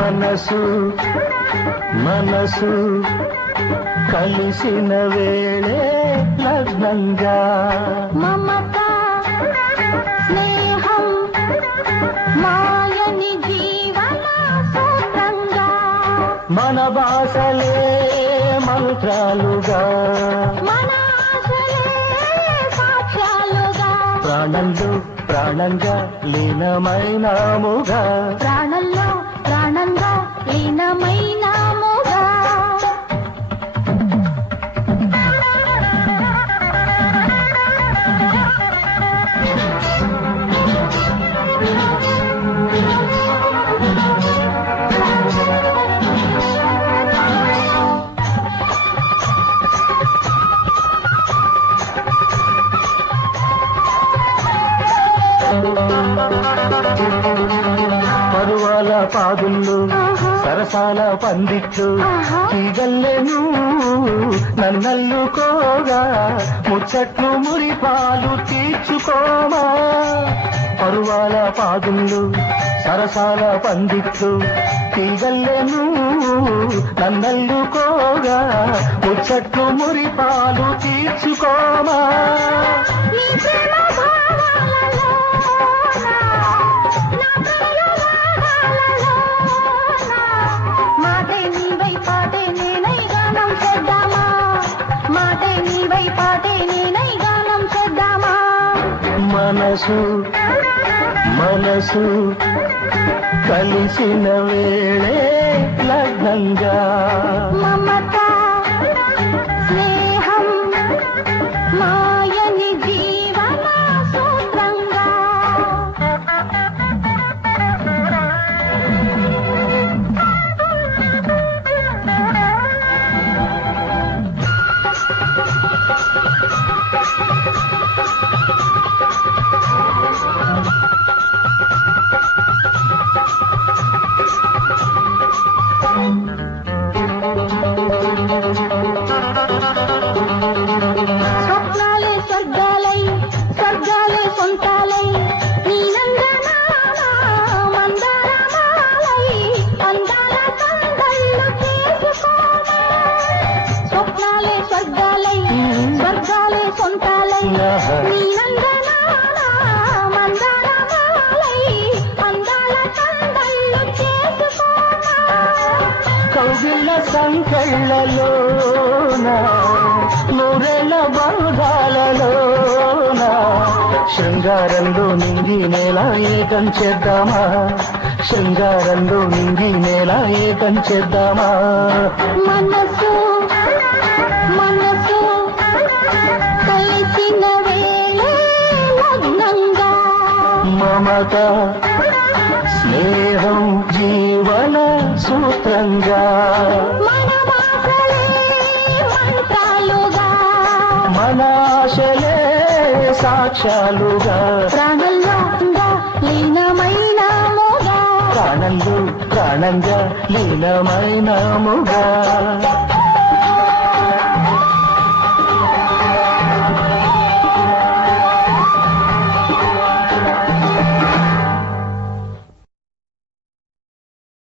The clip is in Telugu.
మనసు మనసు కలిసిన వేళే లగ్నంగా మమత స్నేహం మాయని జీవన సూత్రంగా మన భాషలే మంత్రాలుగా మన ఆశలే సాక్ష్యాలుగా ప్రాణంలో ప్రాణంగా లీనమైనాముగా ప్రాణంలో ప్రాణంగా లీనమైనాముగా పరువాల పాదుళ్ళు సరసాల పందిట్లు తీగల్లెను నన్నల్లుకోగా ముచ్చట్లు మురిపాలు తీర్చుకోమా పరువాల పాదుళ్ళు సరసాల పందిట్లు తీగల్లెను నన్నల్లుకోగా ముచ్చట్లు మురిపాలు తీర్చుకోమా నీ ప్రేమ భావాలలో మాటే నీవై పాటే నేనై గానం చేద్దామా మాటే నీవై పాటే నేనై గానం చేద్దామా మనసు మనసు కలిసిన వేళే లగ్నంగా మమత స్నేహం మాయని జీవన సూత్రంగా స్వప్నాలే స్వర్గాలై స్వర్గాలే సొంతాలై నీనందనాల మందారమాలై అందాల కందళ్ళు చేసుకోమా స్వప్నాలే స్వర్గాలై స్వర్గాలే సొంతాలై నీనందనాల మందారమాలై అందాల కందళ్ళు చేసుకోమా కౌగిళ్ళ సంకెళ్ళలోన నూరెళ్ళ బంధాలలోన శృంగారంలో నింగి నేల ఏకం చేద్దామా శృంగారంలో నింగి నేల ఏకం చేద్దామా మనసు మనసు కలిసిన వేళే లగ్నంగా మమత స్నేహం జీవన సూత్రంగా మన భాషలే మంత్రాలుగా మన ఆశలే సాక్ష్యాలుగా ప్రాణంలో లీనమైనాముగా ప్రాణంలో ప్రాణంగా లీనమైనాముగా